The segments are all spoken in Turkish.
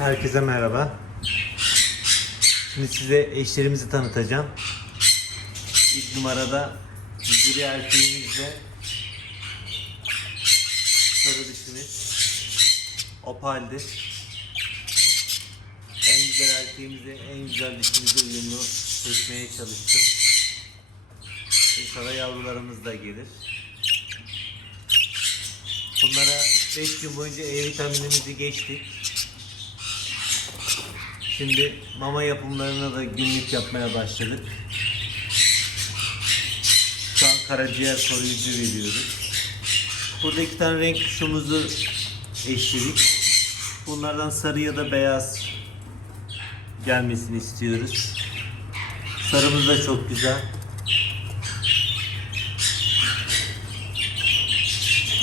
Herkese merhaba. Şimdi size eşlerimizi tanıtacağım. İlk numarada Zuri erkeğimizle sarı dişimiz Opal'dir. En güzel erkeğimizi en güzel dişimize uyumlu seçmeye çalıştım. İnşallah yavrularımız da gelir. Bunlara 5 gün boyunca E vitaminimizi geçtik. Şimdi mama yapımlarına da günlük yapmaya başladık. Şu an karaciğer koruyucu veriyoruz. Burada iki tane renk kuşumuzu eşledik. Bunlardan sarı ya da beyaz gelmesini istiyoruz. Sarımız da çok güzel.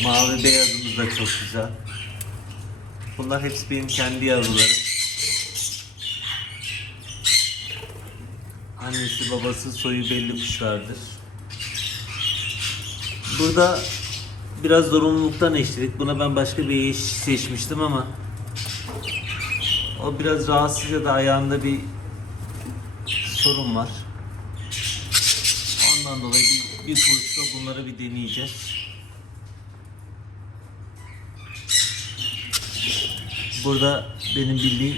Mavi beyazımız da çok güzel. Bunlar hepsi benim kendi yavrularım. Annesi babası soyu belli kuşlardır. Burada biraz zorunluluktan eşledik. Buna ben başka bir eş seçmiştim ama o biraz rahatsız ya da ayağında bir sorun var. Ondan dolayı bir, bir kursla bunları bir deneyeceğiz. Burada benim bildiğim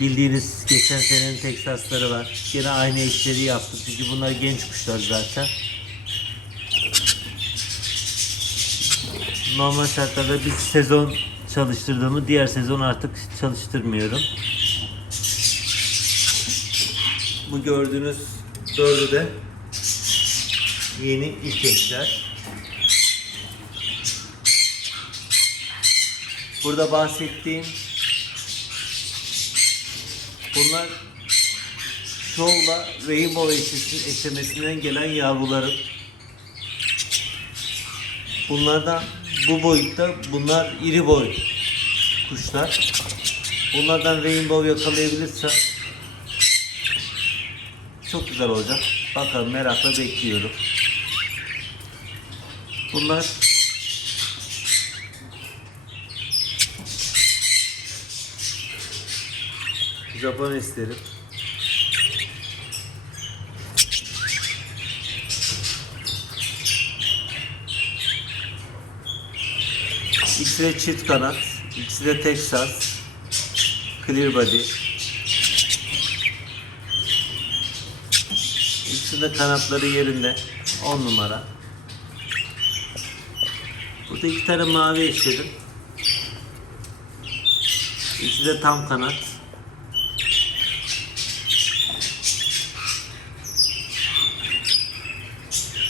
bildiğiniz geçen senenin Teksasları var. Yine aynı eşleri yaptık. Çünkü bunlar genç kuşlar zaten. Normal şartlarda bir sezon çalıştırdığımı diğer sezon artık çalıştırmıyorum. Bu gördüğünüz dördü de yeni ilk eşler. Burada bahsettiğim bunlar Show'la Rainbow eşesi, eşlemesinden gelen yavrularım. Bunlardan bu boyutta bunlar iri boy kuşlar. Bunlardan Rainbow yakalayabilirsem çok güzel olacak. Bakalım merakla bekliyorum. Bunlar Japon isterim. İkisi de çift kanat, ikisi de Texas, clear body. İkisi de kanatları yerinde, 10 numara. Burada iki tane mavi eşledim. İkisi de tam kanat.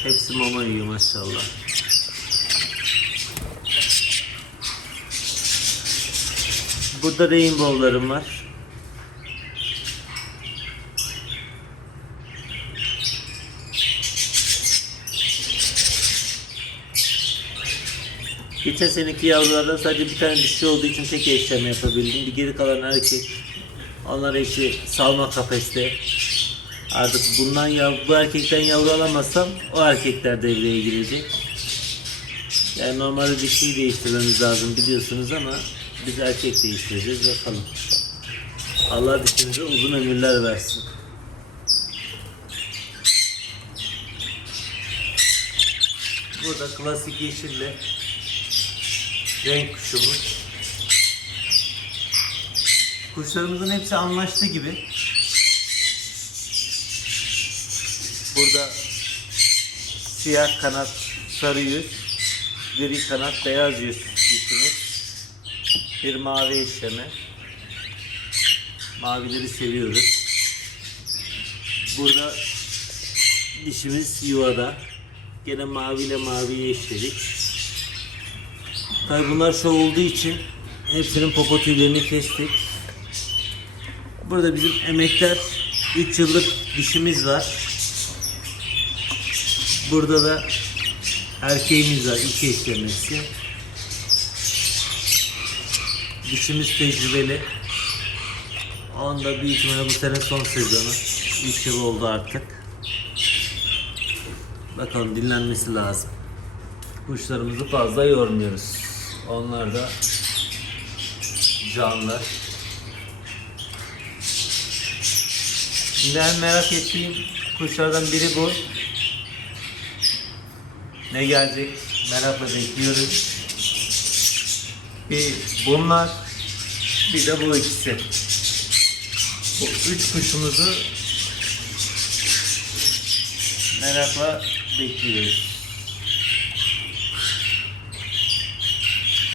Hepsi mama yiyor maşallah. Burada rainbow'larım var. Geçen seneki yavrulardan sadece bir tane dişi olduğu için tek eşleme yapabildim. Bir geri kalan erkek. Onlar eşi salma kafeste. Artık bundan yav, bu erkekten yavru alamazsam o erkekler devreye girecek. Yani normalde dişiyi değiştirmemiz lazım biliyorsunuz ama biz erkek değiştireceğiz bakalım. Allah dişinize uzun ömürler versin. Burada klasik yeşille renk kuşumuz. Kuşlarımızın hepsi anlaştığı gibi. Burada siyah kanat, sarı yüz, gri kanat, beyaz yüz dişimiz. Bir mavi işleme. Mavileri seviyoruz. Burada dişimiz yuvada. Gene maviyle maviye işledik. Tabi bunlar şov olduğu için hepsinin popo tüylerini kestik. Burada bizim emekler 3 yıllık dişimiz var. Burada da erkeğimiz var ilk eşlemesi. Dişimiz tecrübeli. Onda büyük ihtimalle bu sene son sezonu. 3 yıl oldu artık. Bakalım dinlenmesi lazım. Kuşlarımızı fazla yormuyoruz. Onlar da canlı. Şimdi en merak ettiğim kuşlardan biri bu. Ne gelecek? Merakla bekliyoruz. Bir bunlar, bir de bu ikisi. Bu üç kuşumuzu merakla bekliyoruz.